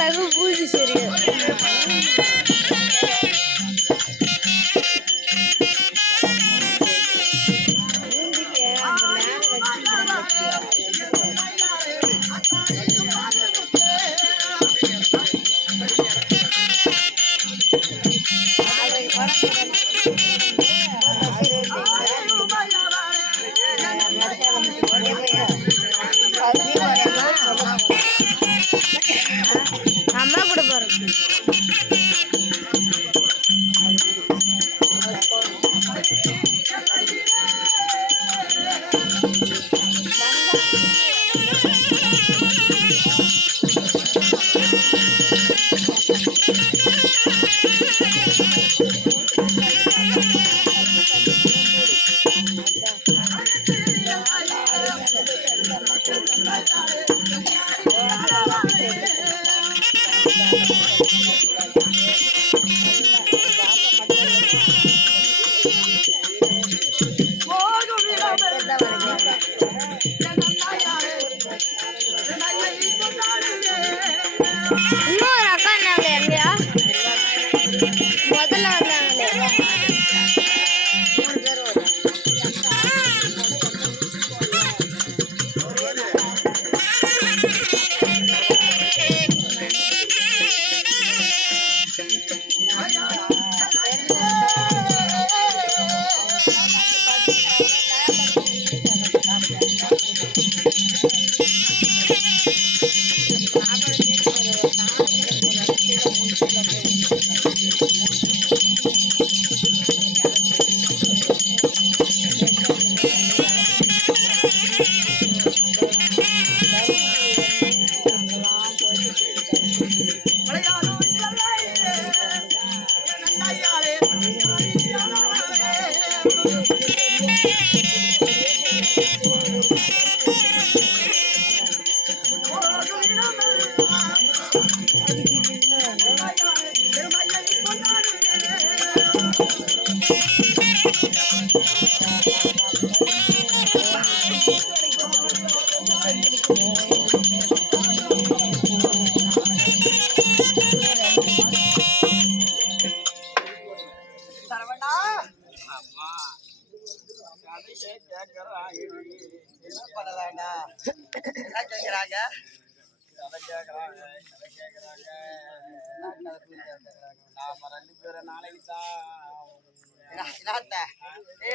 ரகு பூஜை சரியா அம்மா கூட போறோம். இன்னொரு அக்கா இருந்தாங்க எங்கயா முதல்ல வந்தாங்களே 3 பேர்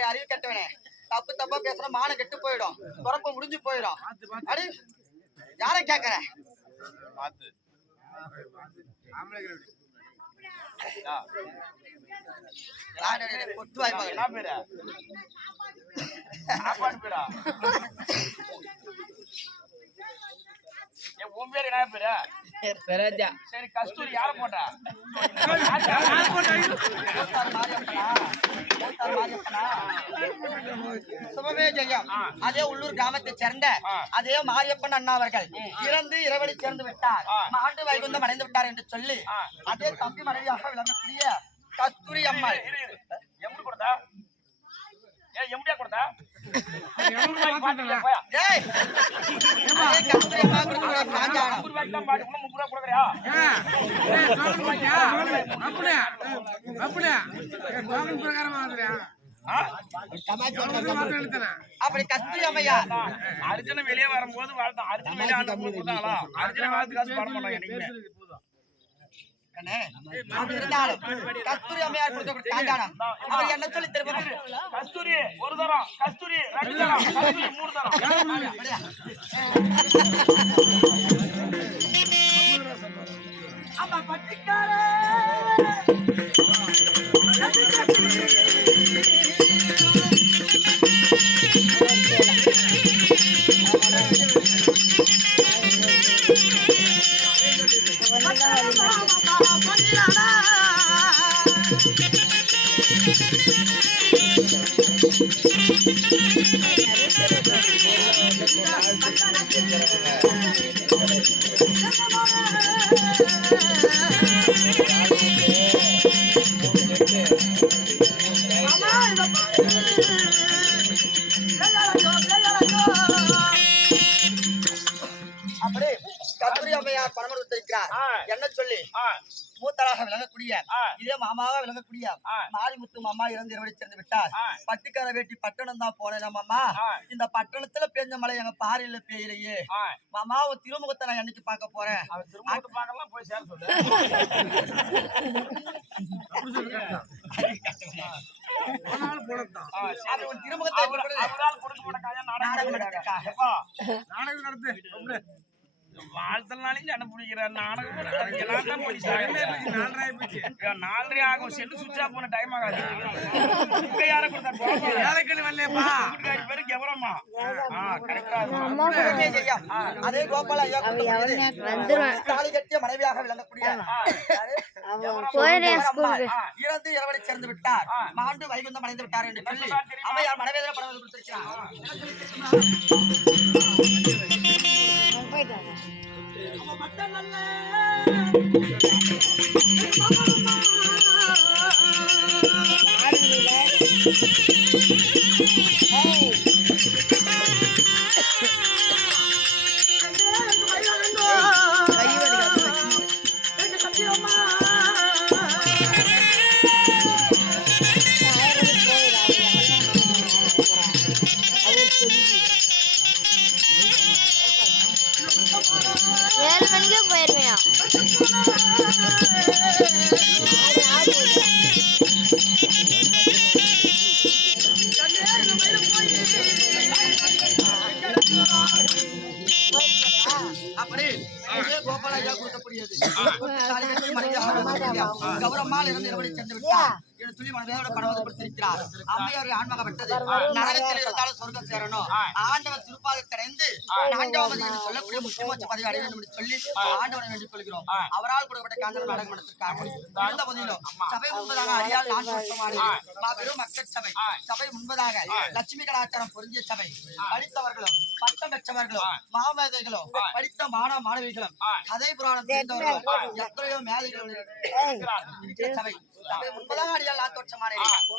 அறிவு கட்டவனே தப்பு தப்பா பேசுற மானம் கெட்டு போயிடும், குறப்ப முடிஞ்சு போயிடும். அடி யார கேக்குற பொட்டு வாய்ப்பாங்க உன் பேரு என்ன பேரு? சரி, கஸ்தூரி யார போட்டா? சுபமே ஜெயம். அதே உள்ளூர் கிராமத்தை சேர்ந்த அதே மாரியப்பன் அண்ணா அவர்கள் இறந்து இரவடி சேர்ந்து விட்டார், மாண்டு வைகுந்தம் அடைந்து விட்டார் என்று சொல்லி அதே தம்பி மனைவியாக விளங்கக்கூடிய கஸ்தூரி அம்மாள் எப்படி கொடுத்தா? எப்படியா கொடுத்தா? அப்படி கஸ்தூரி அம்மையா அர்ஜுன வெளியே வரும்போது வாழ்த்தான், அர்ஜுன வெளியே அர்ஜுன வாழ்த்து காசு பாட மாட்டாங்க. கஸ்தூரி அம்மையார் காஞ்சானம் அவர் என்ன சொல்லி திரும்ப கஸ்தூரி ஒரு தரம், கஸ்தூரி 2 தரம், கஸ்தூரி 3 தரம். அம்மா பட்டிக்கார Mama! அப்படி கஸ்தூரி அம்மையார் பணம் கொடுத்திருக்கிறார். என்ன சொல்லி மூத்தராக விளங்கக்கூடிய இதே மாமாவா விளங்கக்கூடிய மாரிமுத்து மாமா இறந்து இரவடி சேர்ந்து விட்டார். பட்டுக்கார வேட்டி பட்டணம் தான் போனேன் மாமா. இந்த பட்டணத்துல பெஞ்ச மழை எங்க பாறையில பெய்யலையே மாமா. ஒரு திருமுகத்தை நான் என்னைக்கு பார்க்க போறேன். போய் சேர சொல்லு. திருமுகத்தை வாழ்த்தனாலையும் ஜன பிடிக்கிற நாடகம் 4:30 ஆகும். செல்லு சுவிட்ச் ஆஃப் பண்ண டைம் ஆகாது. இங்க யார கொடுத்தா பேரு கெவரம்மா. அதே கோபால ஐயா தாலி கட்டிய மனைவியாக விளங்கக்கூடிய இறந்து இரவடி சேர்ந்து விட்டார். மாண்டு வைகுந்தம் அடைந்து விட்டார் என்று சொல்லி அம்மையார் மனைவேதனை பணம் கொடுத்திருக்கிறார். ஏழு மணிக்கே போயிருவேன். அப்படி கோபால ஐயா கொடுக்கக்கூடியது கௌரம்மாள் இருந்து இரவடி சென்று விட்டார். துளி மனதோட பணவதை கொடுத்திருக்கிறார். அம்மையார் ஆன்மகப்பட்டது நரகத்தில் இருந்தாலும் சொர்க்கம் சேரணும். ஆண்டவர் திருப்பாதத்தடைந்து 4வது என்று சொல்லக்கூடிய முக்கியமற்ற பதவி அடைய வேண்டும் என்று சொல்லி ஆண்டவரை வேண்டிக் கொள்கிறோம். அவரால் கொடுக்கப்பட்ட காந்தல் நாடகம் நடத்திருக்காங்க. இருந்த போதிலும் சபை முன்பதாக அறியால் 4 வருஷமான மாபெரும் மக்கள் சபை சபை முன்பதாக லட்சுமி கலாச்சாரம் பொருந்திய சபை படித்தவர்களும் பட்டம் பெற்றவர்களும் மாமேதைகளும் படித்த மாணவ மாணவிகளும் கதை புராணம் தெரிந்தவர்களும் எத்தனையோ மேதைகளும் சபை சபை முன்பதாக அறியால் 4 வருஷமான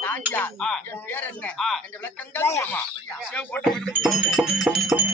நான் யார் என் பேர் என்ன என்ற விளக்கங்கள்